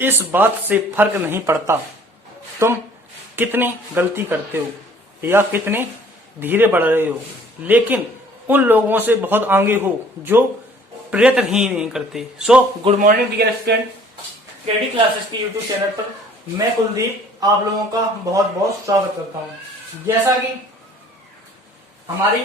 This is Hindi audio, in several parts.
इस बात से फर्क नहीं पड़ता तुम कितनी गलती करते हो या कितने धीरे बढ़ रहे हो, लेकिन उन लोगों से बहुत आगे हो जो प्रयत्न ही नहीं करते। So good morning dear student, KD classes के यूट्यूब चैनल पर मैं कुलदीप आप लोगों का बहुत बहुत स्वागत करता हूं। जैसा कि हमारी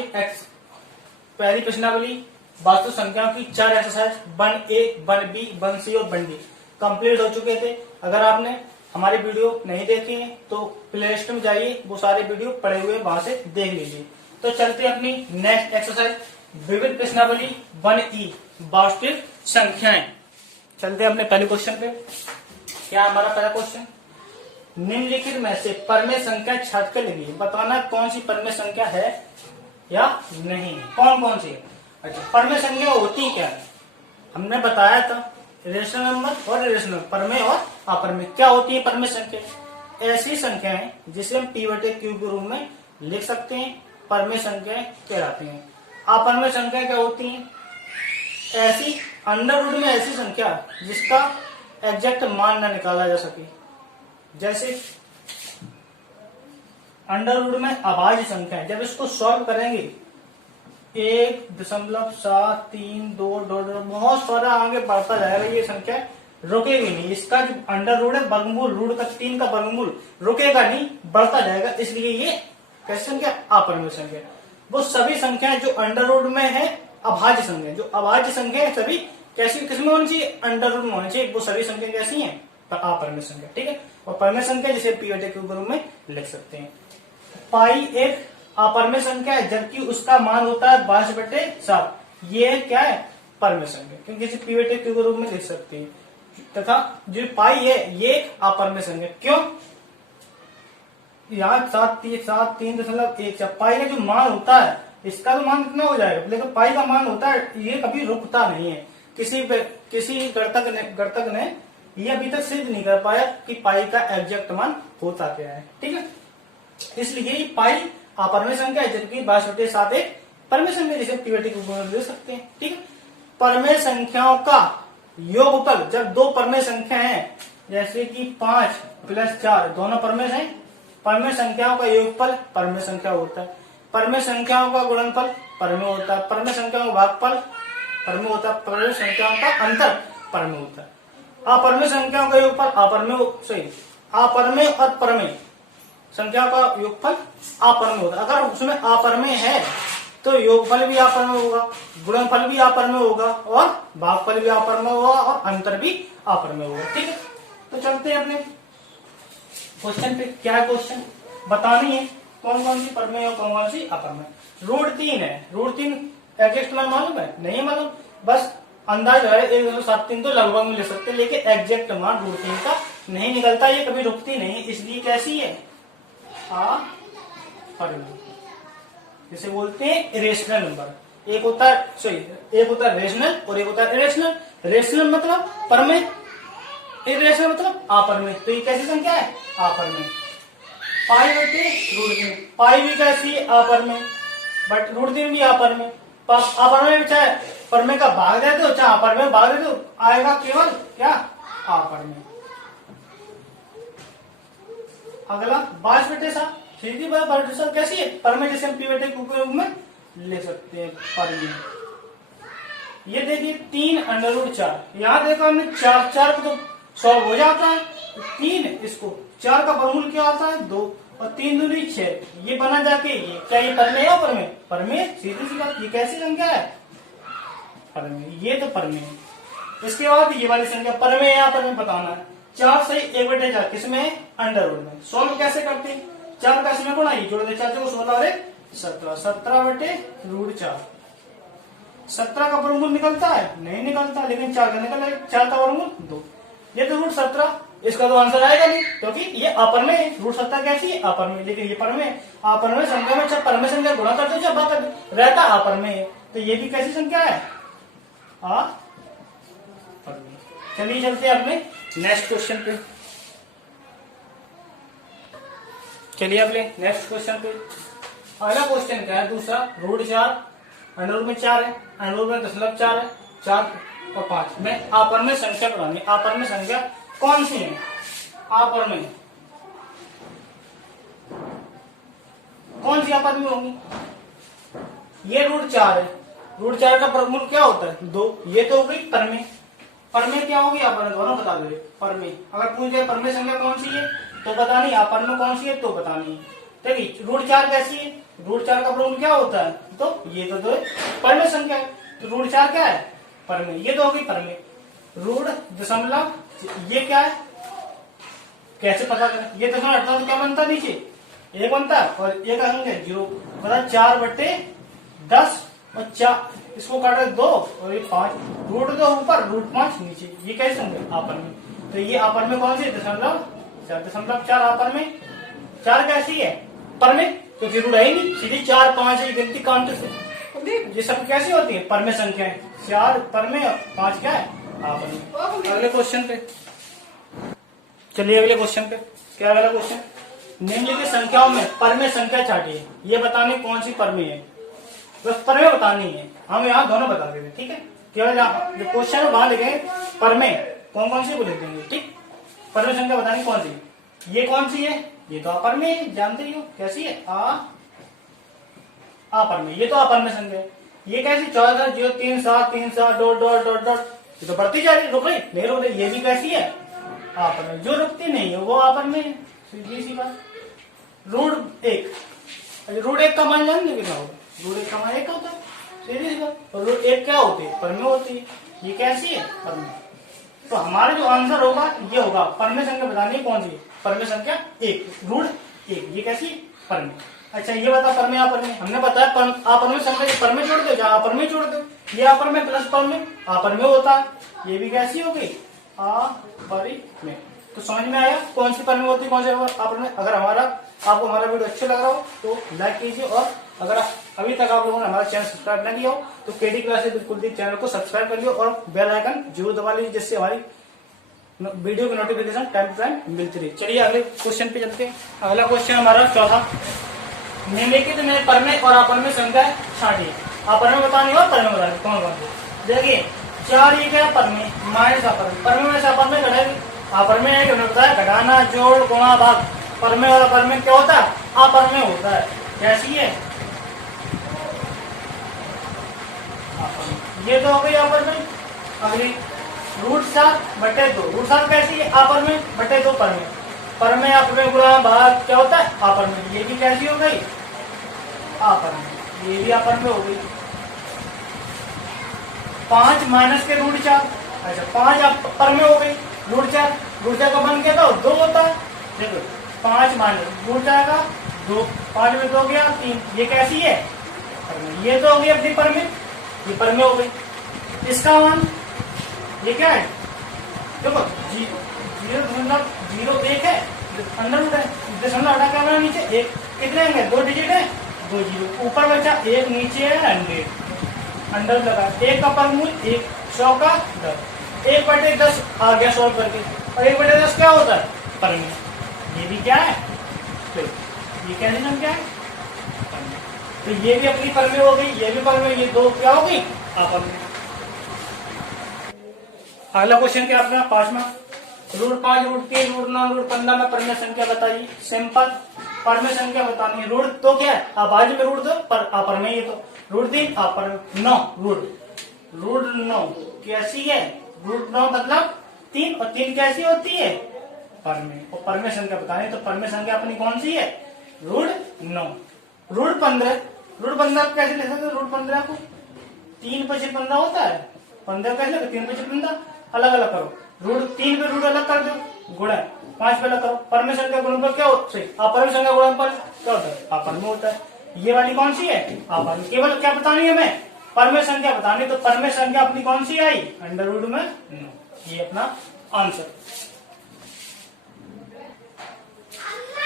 पहली प्रश्नावली वास्तु संख्याओं की 4 एक्सरसाइज 1A, 1B, 1C और 1D कंप्लीट हो चुके थे। अगर आपने हमारी वीडियो नहीं देखी है तो प्ले लिस्ट में जाइए, वो सारे वीडियो पड़े हुए वहां से देख लीजिए। तो चलते हैं अपनी नेक्स्ट एक्सरसाइज विविध प्रश्नावली 1E वास्तविक संख्याएं। चलते हैं अपने पहले क्वेश्चन पे। क्या हमारा पहला क्वेश्चन, निम्नलिखित में से परमेय संख्या छाट कर लिखिए, बताना कौन सी परमेय संख्या है या नहीं, कौन कौन सी है। अच्छा, परमेय संख्या होती क्या है, हमने बताया था रेशनल नंबर और इरेशनल, परमेय और अपरमेय। क्या होती है परमेय संख्या, ऐसी संख्याएं जिसे हम p/q के रूप में लिख सकते हैं, परमेय संख्याएं कहलाती हैं। अपरमेय संख्या क्या होती हैं, ऐसी अंडर रूट में ऐसी संख्या जिसका एग्जैक्ट मान न निकाला जा सके। जैसे अंडर रूट में अभाज्य संख्या है, जब इसको सॉल्व करेंगे 1.732 बहुत सारा आगे बढ़ता जाएगा, ये संख्या रुकेगी नहीं। इसका जो अंडर रूट है वर्गमूल, रूट का 3 का वर्गमूल रुकेगा नहीं, बढ़ता जाएगा, इसलिए ये कैसी संख्या, अपरमेय संख्या। वो सभी संख्याएं जो अंडर रूट में है अभाज्य संख्या, जो अभाज्य संख्या है सभी कैसी किसमें होनी चाहिए, अंडर रूट में होनी चाहिए, वो सभी संख्या कैसी है, अपरमेय संख्या। ठीक है, और परमेय संख्या जिसे p/q के रूप में लिख सकते हैं। पाई एक अपरमेय संख्या है, जबकि उसका मान होता है 22/7। ये क्या है, परमेय संख्या, क्योंकि इसे p/q के रूप में लिख सकते हैं। तथा जो पाई है ये अपरमेय संख्या, क्यों, यहाँ 7.3.1 पाई का जो मान होता है इसका तो मान कितना हो जाएगा, लेकिन पाई का मान होता है ये कभी रुकता नहीं है। किसी गणतज्ञ ने ये अभी तक सिद्ध नहीं कर पाया कि पाई का एग्जैक्ट मान होता क्या है। ठीक है, इसलिए पाई अपरमेय संख्या है, जबकि 22/7 एक परमेय संख्या जिसे p/q दे सकते हैं। ठीक है, परमेय संख्याओं का योगफल जब दो परमेय संख्या हैं, जैसे कि 5 + 4 दोनों परमेय हैं, परमेय संख्याओं का योगफल परमेय संख्या होता है। परमेय संख्याओं का गुणनफल परमेय होता है। परमेय संख्याओं का भागफल परमेय होता है। परमेय संख्याओं का अंतर परमेय होता है। अपरमेय संख्याओं का योगफल अपरमेय और परमेय संख्या का योगफल अपरमेय होता है। अगर उसमें अपरमेय है तो योगफल भी अपरमेय होगा, गुणनफल भी अपरमेय होगा और भागफल भी अपरमेय होगा और अंतर भी अपरमेय होगा। ठीक है, तो चलते हैं अपने क्वेश्चन पे। क्या है क्वेश्चन, बतानी है कौन कौन सी परमेय और कौन कौन सी अपरमेय। रूट 3 है, रूट 3 एग्जैक्ट मान मालूम है, नहीं मालूम, बस अंदाज है 1.73 तो लगभग में ले सकते, लेकिन एग्जैक्ट मान रूट 3 का नहीं निकलता, ये कभी रुकती नहीं, इसलिए कैसी है, अपरमेय, जिसे बोलते हैं इरेशनल नंबर। एक होता है रेशनल और एक होता है इरेशनल। रेशनल मतलब परमेय, इरेशनल मतलब अपरमेय। तो ये कैसी संख्या है, अपरमेय। पाई/√3, पाई भी कैसी है, अपरमेय, बट √3 भी अपरमेय। अपरमेय में चाहे परमेय का भाग दे दो चाहे अपरमेय भाग दे दो, आएगा केवल क्या, अपरमेय। अगला 22/7, ठीक है, 22/7 कैसी है, परमेय, जिसे हम p/q के रूप में ले सकते हैं, परमेय। ये देखिए 3√4, यहाँ देखो हमने 4 को तो सॉल्व हो जाता है, 3 इसको 4 का वर्गमूल क्या आता है 2 और 3 दूनी 6, ये बना जाके ये क्या, ये परमेय है, अपरमेय, परमेय, सीधी सी बात। ये कैसी संख्या है, परमेय, ये तो परमेय है। इसके बाद ये वाली संख्या परमेय या अपरमेय बताना है। 4 से 1/4 किसमें, अंडर रूट में। सॉल्व कैसे करते हैं, 4 का इसमें गुणा, ये जोड़ दे 4 को 16 और 17, 17/√4। 17 का वर्गमूल निकलता है, नहीं निकलता, लेकिन 4 का निकल, 4 का वर्गमूल 2, ये तो √17, इसका तो आंसर आएगा नहीं, क्योंकि ये अपरमेय है। √17 कैसी है, अपरमेय, लेकिन ये परमेय। अपरमेय संख्या में जब परमेय संख्या गुणा करते हो जब बात रहता अपरमेय है, तो ये भी कैसी संख्या है, अपरमेय। चलिए चलते हैं अपने नेक्स्ट क्वेश्चन पे। चलिए अपने नेक्स्ट क्वेश्चन पे। अगला क्वेश्चन क्या है, दूसरा, √4 अंडर रूट में 4 है, अंडर रूट में 0.4 है, 4 और 5 में अपरमेय संख्या बनानी। अपरमेय संख्या कौन सी है आपर में, कौन सी आपर में होंगी? ये √4 है, √4 का वर्गमूल क्या होता है 2। ये तो हो गई परमेय, परमेय क्या होगी आपर में, दोनों बता दो। परमेय अगर पूछ गया परमेय संख्या कौन सी है तो बतानी, आपर में कौन सी है तो बतानी। देखिए √4 कैसी है, √4 का वर्गमूल क्या होता है, तो ये तो दो परमेय संख्या है, तो √4 क्या है परमेय, ये तो होगी परमेय। √, दशमलव, ये क्या है, कैसे पता करें, ये दशमलव हटता तो क्या बनता नीचे 1 बनता और एक अंक है 0, बता 4/10 और 4, इसको काटे 2 और ये 5, √2 ऊपर √5 नीचे, ये कैसे संख्या आपर में, तो ये आपर में कौन सी है दशमलव 4 आपर में। 4 कैसी है परमेय, क्योंकि ऋण है ही नहीं, सीधी 4 5 है गिनती काउंट से, ये सब कैसी होती है परमेय संख्याएं, 4 परमेय और 5 क्या है आपर में। अगले क्वेश्चन पे चलिए, अगले क्वेश्चन पे क्या अगला क्वेश्चन, निम्नलिखित संख्याओं में परमेय संख्या छाटिए, ये बताने कौन सी परमेय है, बस परमेय बतानी है, हम यहाँ दोनों बता देंगे, ठीक है। केवल जो क्वेश्चन है वहां लिखेंगे परमेय कौन कौन सी को लिख देंगे, ठीक। परमेय संख्या बतानी कौन सी, ये कौन सी है, ये तो अपरमेय है, जानते ही हो कैसी है अपरमेय, ये तो अपरमेय संख्या है। ये कैसी 14 0 3 7 3 7 डॉट डॉट डॉट डॉट, ये तो बढ़ती जा रही, रुक रही नहीं रुक रही, ये भी कैसी है अपरमेय, जो रुकती नहीं है वो अपरमेय है, सीधी सी बात। √1, √1 का मान जानते कितना होगा, √1 का मान 1 होता है, सीधी सी बात। और √1 क्या होती है परमेय होती है, ये कैसी है परमेय, तो हमारा जो आंसर होगा ये होगा परमेय संख्या बतानी है कौन सी, परमेय संख्या 1, √1, ये कैसी परमेय। अच्छा ये बता परमेय अपरमेय, हमने बताया अपरमेय संख्या परमेय जोड़ दो, जहाँ अपरमेय जोड़ दो, ये अपरमेय प्लस परमेय अपरमेय होता है, ये भी कैसी हो गई अपरमेय। तो समझ में आया कौन सी परमेय होती है कौन सी अपरमेय। अगर आपको हमारा वीडियो अच्छा लग रहा हो तो लाइक कीजिए, और अगर अभी तक आप लोगों ने हमारा चैनल सब्सक्राइब नहीं किया हो तो केडी क्लासेस बिल्कुल चैनल को सब्सक्राइब कर लियो और बेल आइकन जरूर दबा लीजिए, जिससे हमारी वीडियो की नोटिफिकेशन टाइम टू टाइम मिलती रही। चलिए अगले क्वेश्चन पे चलते हैं। अगला क्वेश्चन हमारा चौथा, निम्नलिखित में परमेय और अपरमेय संख्या छाटिए, अपरमेय बतानी और परमेय बतानी कौन कौन सी। देखिए 4 ये क्या परमेय माइनस अपरमेय, परमेय में से अपरमेय घटाएगी, अपरमेय है कि होता है घटाना जोड़ गुणा भाग, परमेय और अपरमेय क्या होता है अपरमेय होता है, कैसी है ये तो हो गई अपरमेय। अगली √7/2, √7 कैसी है अपरमेय बटे 2 परमेय, परमेय अपरमेय गुणा भाग क्या होता है अपरमेय, ये भी कैसी हो गई अपरमेय, ये भी अपरमेय हो गई। 5 माइनस के √4, अच्छा 5 परमेय हो गई, √4 का बन गया तो 2 होता है, देखो 5 माइनस √4 का 2, 5 में 2 गया 3, ये कैसी है परमेय, ये तो हो गई अपनी परमेय, ये परमेय हो गई। इसका मान ये क्या है, देखो 0.01 है, अंडर रूट है, दशमलव हटा क्या बना नीचे 1, कितने होंगे 2 डिजिट है 2 0, ऊपर बचा 1 नीचे है 100, अंडर लगा 1 का वर्गमूल 1, 100 का 10, 1/10 आ गया सॉल्व करके, और 1/10 क्या होता है परमेय, ये भी क्या है तो ये कैसे संख्या है परमेय, तो ये भी अपनी परमेय हो गई, ये भी परमेय, ये दो क्या हो गई अपरमेय। अगला क्वेश्चन क्या अपना 5वां, √5 √3 √9 √15 में परमेय संख्या बताइए। सिंपल परमेय संख्या बतानी है, √, तो क्या है आबादी में √2 पर अपरमेय, ये तो √3 अपरमेय, 9 कैसी है √9 मतलब 3, और 3 कैसी होती है परमेय, और परमेय संख्या बतानी है, तो परमेय संख्या अपनी कौन सी है √9। √15 कैसे लिख सकते √15 को, 3 × 15 होता है, 15 कैसे लिखो 3 × 15 अलग अलग करो, √3 पे √ अलग कर दो, गुणा 5 पे अलग करो, परमेय संख्या गुणनफल क्या होता है अपरमेय संख्या गुणनफल क्या होता है अपरमेय होता है, ये वाली कौन सी है अपरमेय। केवल क्या बतानी है हमें परमेय संख्या बतानी, तो परमेय संख्या अपनी कौन सी आई √9 में 9, ये अपना आंसर।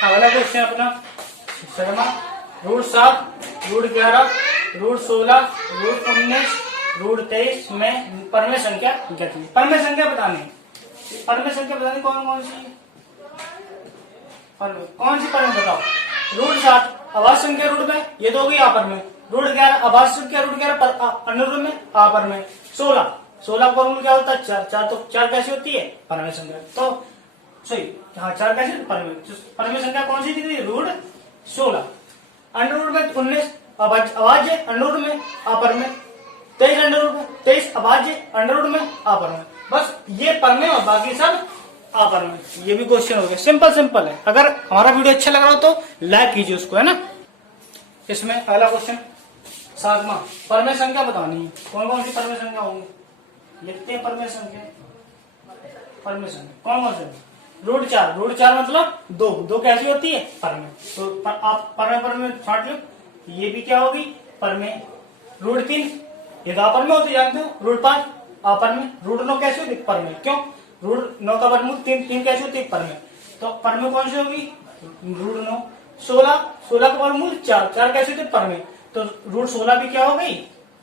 अगला क्वेश्चन अपना √7 √11 √16 √19 √23 में परमेय संख्या ज्ञात, परमेय संख्या बतानी, परमेय संख्या बतानी कौन कौन सी परमेय, कौन सी परमेय बताओ। √7 आभाज्य संख्या √, में ये तो होगी अपरमेय, √11 आभाज्य संख्या √11 पर अनुरूप में अपरमेय, 16 16 का वर्गमूल क्या होता है? 4। 4 तो 4 कैसी होती है? परमेय संख्या। तो सॉरी, हाँ 4 कैसी? परमेय संख्या कौन सी दिख रही है? रूट 16। अंडर रूट में 19 अभाज्य, अंडर रूट में अपरमेय। 23 अंडर रूट में 23 अभाज्य, अंडर रूट में अपरमेय। बस ये परमेय और बाकी सब अपरमेय। ये भी क्वेश्चन हो गया, सिंपल है। अगर हमारा वीडियो अच्छा लग रहा हो तो लाइक कीजिए उसको, है ना। इसमें अगला क्वेश्चन 7वां, परमेय संख्या बतानी है। कौन कौन सी परमेय संख्या होंगी? लिखते हैं परमेय संख्या। परमेय संख्या कौन कौन से? रूट 4। रूट 4 मतलब 2। 2 कैसी होती है? परमेय। तो आप परमेय छाट लो। ये भी क्या होगी? परमेय। रूट 3 ये तो अपरमेय होती है, जानते हो। रूट 5 अपरमेय। रूट 9 कैसी होती है? परमेय। क्यों? रूट 9 का वर्गमूल 3 कैसी होती है? परमेय। तो परमेय कौन सी होगी? रूट 9। 16 का वर्गमूल 4 कैसी होती है? परमेय। तो रूट 16 भी क्या हो गई?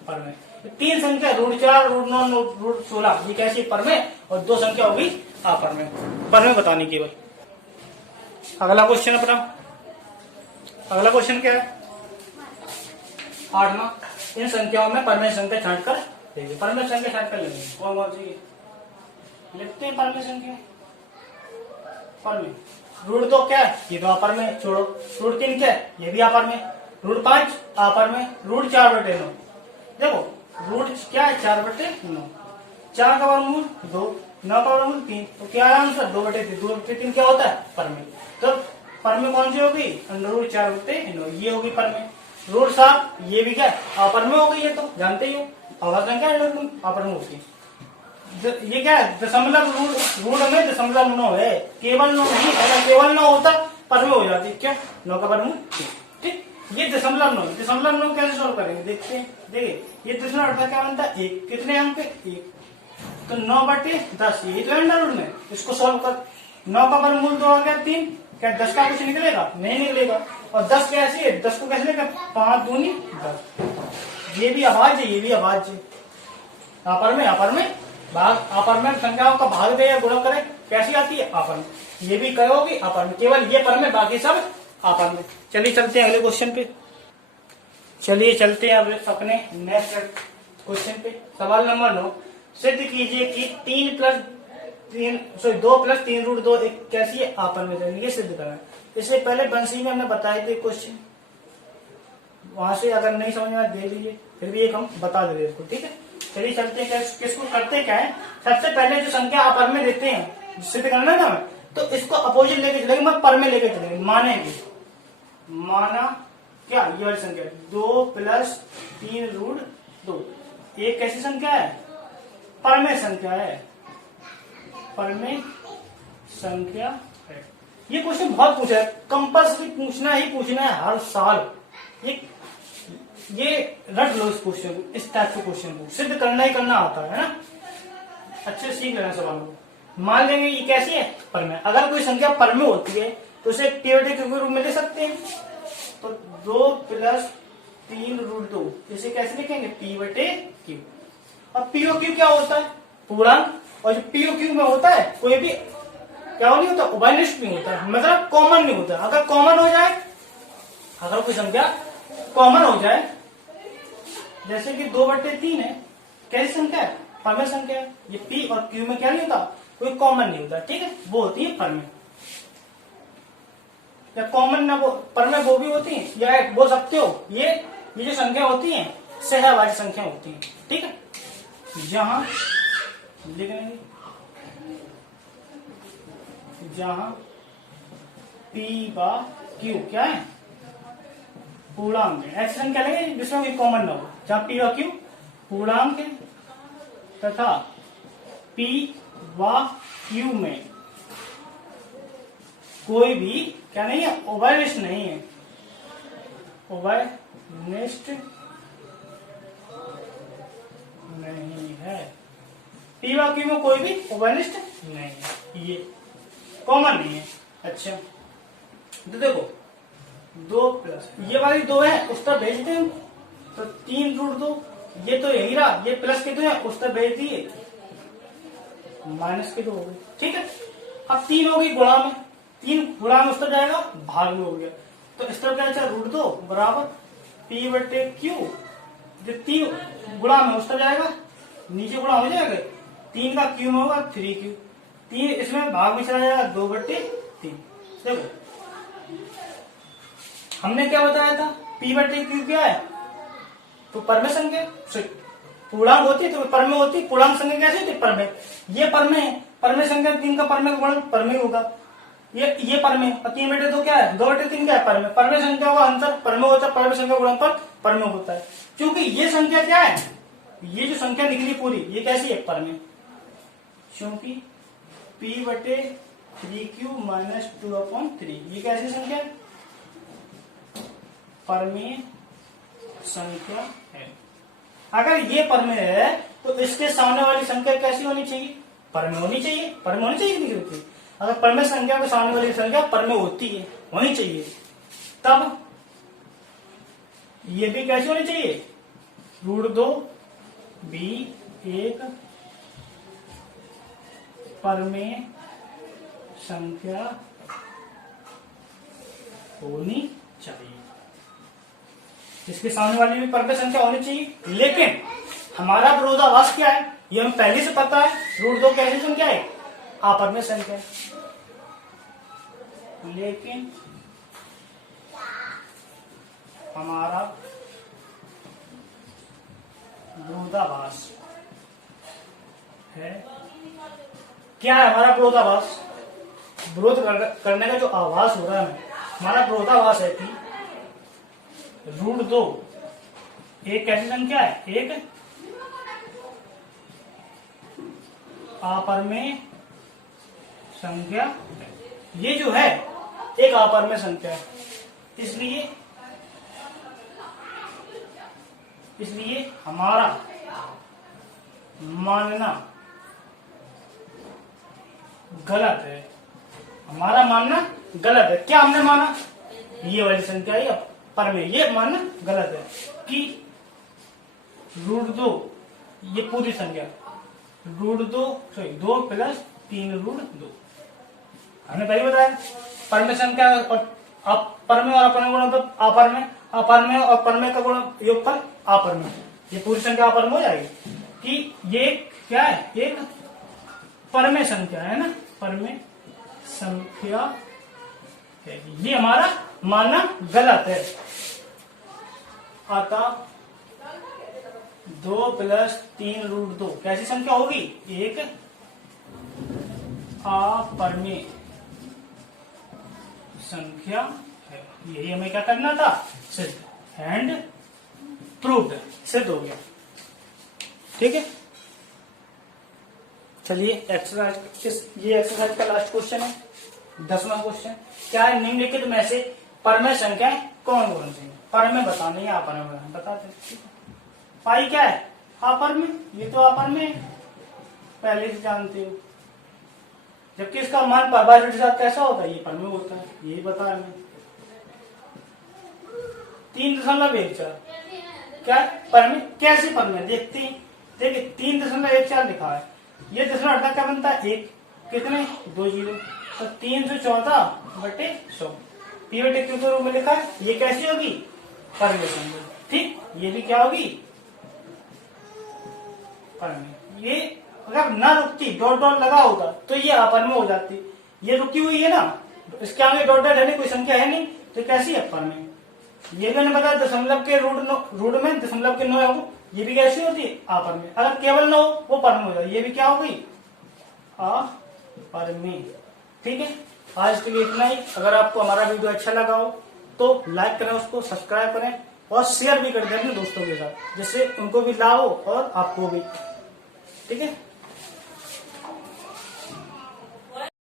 परमेय। 3 संख्या रूट 4, रूट 9, रूट 16 ये कैसी? परमेय। और 2 संख्या होगी अपरमेय। परमेय बताने की भाई। अगला क्वेश्चन अपना, अगला क्वेश्चन क्या है? 8वां, इन संख्याओं में परमेय संख्या छांट कर लेंगे। परमेय संख्या छांट कर लेंगे। कौन कौन सी? लिखते हैं परमेय संख्या। परमेय रूट 2 क्या है? ये तो अपरमेय, छोड़ो। रूट 3 क्या है? ये भी अपरमेय। रूट 5 अपरमेय। रूट 4/9 देखो, रूट क्या है? 4/9। 4 का वर्गमूल 2, 9 का वर्गमूल 3। तो क्या आंसर? 2/3। 2/3 क्या होता है? परमेय। तो परमेय कौन सी होगी? अंडर रूट 4/9 ये होगी परमेय। रूट 7 ये भी क्या है? अपरमेय हो गई। ये तो जानते ही हो, अवध संख्या अपरमेय होती है। ये क्या है? दशमलव रूट में दशमलव 9 है, केवल 9 नहीं। अगर केवल 9 होता परमेय हो जाती। क्या? 9 का वर्गमूल 3। ठीक, ये दशमलव 9 कैसे सोल्व करेंगे? देखते हैं। देखिए, ये दशमलव अर्थात क्या बनता है? 1। कितने अंक? 1। तो 9/10 यही तो अंडर रूट में। इसको सोल्व कर। 9 का वर्गमूल 2 आ गया 3। क्या 10 का कुछ निकलेगा? नहीं निकलेगा। और 10 कैसी है? 10 को कैसे लेकर? 5 दूनी 10। ये भी अभाज्य, ये भी अभाज्य। अपरमेय भाग अपरमेय संख्याओं का भाग दे या गुणा करे, कैसी आती है? अपरमेय। ये भी कहोगी अपरमेय, केवल ये परमेय, बाकी सब अपरमेय। चलिए चलते हैं अगले क्वेश्चन पे। चलिए चलते हैं अब अपने नेक्स्ट क्वेश्चन पे। सवाल नंबर 9, सिद्ध कीजिए कि 2 + 3 रूट 2 एक कैसी है? अपरमेय। ये सिद्ध करना है। इससे पहले बंसी में हमने बताए थे क्वेश्चन, वहां से अगर नहीं समझ में आया दे लीजिए, फिर भी एक हम बता दे इसको। ठीक है, चलिए चलते हैं। किसको करते क्या है? सबसे पहले जो संख्या अपरमेय देते हैं, सिद्ध करना था हमें, तो इसको अपोजिट लेके चलेंगे, मैं परमेय लेके चलेंगे। मानेंगे, माना क्या? ये वाली संख्या 2 + 3 रूट 2 एक कैसी संख्या है? परमेय संख्या है। परमेय संख्या है। ये क्वेश्चन बहुत पूछा है, कंपल्सरी पूछना ही पूछना है हर साल। ये रट लो इस क्वेश्चन को, इस टाइप के क्वेश्चन को सिद्ध करना ही करना आता है ना। अच्छे सीख लेना सवाल को। मान लेंगे ये कैसी है? परमेय। अगर कोई संख्या परमेय होती है तो उसे P/Q के रूप में ले सकते हैं। तो 2 + 3 रूट 2 इसे कैसे लिखेंगे? P/Q। अब P/Q क्या होता है? पूर्णांक। और जो P/Q में होता है कोई भी क्या नहीं होता? उभयनिष्ठ नहीं होता, मतलब कॉमन नहीं होता। अगर कॉमन हो जाए, अगर कोई संख्या कॉमन हो जाए, जैसे कि 2/3 है, कैसी संख्या है? परमेय संख्या है। ये P और Q में क्या नहीं होता? कोई कॉमन नहीं होता। ठीक है, वो होती है परमेय। या कॉमन ना, वो परमेय वो भी होती है, या बोल सकते हो ये जो संख्या होती है सहवाची संख्या होती है। ठीक है, जहां लिख लेंगे, जहां P/Q क्या है? पूर्णांक है। ऐसी संख्या लेंगे जिसमें कोई कॉमन ना हो, जहां P/Q पूर्णांक है तथा P/Q में कोई भी क्या नहीं है? उभयनिष्ठ नहीं है। उभयनिष्ठ नहीं है। P/Q में कोई भी उभयनिष्ठ नहीं है, ये कॉमन नहीं है। अच्छा, तो देखो 2 + ये वाली 2 है, उस पर भेज दें तो 3 रूट 2, ये तो यही रहा। ये प्लस के 2 है, उस पर भेज दिए, माइनस के 2 हो गए। ठीक है, अब 3 हो गई गुणा में, 3 गुणा में उस पर जाएगा, भाग में हो गया। तो इस तरह क्या अच्छा? रूट 2 बराबर P/Q। जो 3 गुणा में उस पर जाएगा, नीचे गुणा हो जाएगा, 3 का क्यूब होगा 3 क्यूब, 3 इसमें भाग में चला जाएगा 2/3। देखो हमने क्या बताया था, p/q क्या है, तो परमेय संख्या पूर्णांक होती है तो परमेय होती है, पूर्णांक संख्या कैसे होती है, परमेय। ये परमेय है, परमेय संख्या 3 का परमेय का गुणन परमेय होगा, ये परमेय, और 3/2 क्या है, 2/3 क्या है, परमेय। परमेय संख्या का अंतर परमेय होता है, परमेय संख्या गुणन पर परमेय होता है। क्योंकि ये संख्या क्या है, ये जो संख्या निकली पूरी ये कैसी है, परमेय, क्योंकि p/3q - 2/3 ये कैसी संख्या है, परमेय संख्या है। अगर ये परमेय है तो इसके सामने वाली संख्या कैसी होनी चाहिए, परमेय होनी चाहिए, परमेय होनी चाहिए नहीं होती। अगर परमेय संख्या के सामने वाली संख्या परमेय होती है, होनी चाहिए, तब ये भी कैसी होनी चाहिए, √2 भी एक परमेय संख्या होनी चाहिए। इसके सामने वाली भी परमेय संख्या होनी चाहिए। लेकिन हमारा विरोधाभास क्या है, ये हमें पहले से पता है, √2 कैसी संख्या है, अपरमेय संख्या है। लेकिन हमारा विरोधाभास है, क्या है हमारा विरोधाभास, विरोध करने का जो आभास हो रहा है हमारा विरोधाभास है कि √2 एक कैसी संख्या है, एक अपरमेय संख्या है। ये जो है एक अपरमेय संख्या है, इसलिए हमारा मानना गलत है, हमारा मानना गलत है। क्या हमने माना, ये वाली संख्या है परमेय, ये मानना गलत है कि √2 ये पूरी संख्या, √2 2 + 3 √2 हमने पहले बताया। परमेय संख्या और परमेय और अपरमेय गुणन पर अपरमेय, अपरमेय और परमेय का गुण योग पर अपरमेय, ये पूरी संख्या अपरमेय हो जाएगी कि ये क्या है, एक परमेय संख्या है ना, परमेय संख्या है। ये हमारा मानना गलत है। अतः 2 + 3 √2 कैसी संख्या होगी, एक अपरमेय संख्या है। यही हमें क्या करना था, सिद्ध, एंड प्रूव्ड, सिद्ध हो गया। ठीक है, चलिए ये एक्सरसाइज का लास्ट क्वेश्चन है, 10वां क्वेश्चन। क्या है, निम्नलिखित में से परमेय संख्याएं कौन कौन सी है, परमेय बताना या अपरमेय बताना, बताते। पाई क्या है, अपरमेय, ये तो अपरमेय पहले से जानते हो, जबकि इसका मान परिभाषा के साथ कैसा होता है, ये परमेय होता है, यही बताया मैं। 3.14 क्या परमेय, कैसे परमेय, देखते हैं। देखिए 3.14 लिखा है, ये दशमलव हटा क्या बनता है, 1, कितने 2 0, तो 314/100 p/q के रूप में लिखा है। ये कैसी होगी, परमेय संख्या, ठीक। ये भी क्या होगी, परमेय। ये अगर ना रुकती, डॉट डॉट लगा होगा तो ये अपरमेय हो जाती, ये रुकी हुई है ना, इसके आगे डॉट डॉट है नहीं, कोई संख्या है नहीं, तो कैसी है, परमेय। ये मैंने बताया दशमलव के रूट में दशमलव के 9 हो, ये भी कैसी होती है, अपरमेय। अगर केवल 9 वो परमेय हो जाए, ये भी क्या हो गई, अपरमेय। ठीक है, आज के लिए इतना ही। अगर आपको हमारा वीडियो अच्छा लगा हो तो लाइक करें, उसको सब्सक्राइब करें और शेयर भी कर दें अपने दोस्तों के साथ, जिससे उनको भी लाभ हो और आपको भी। ठीक है।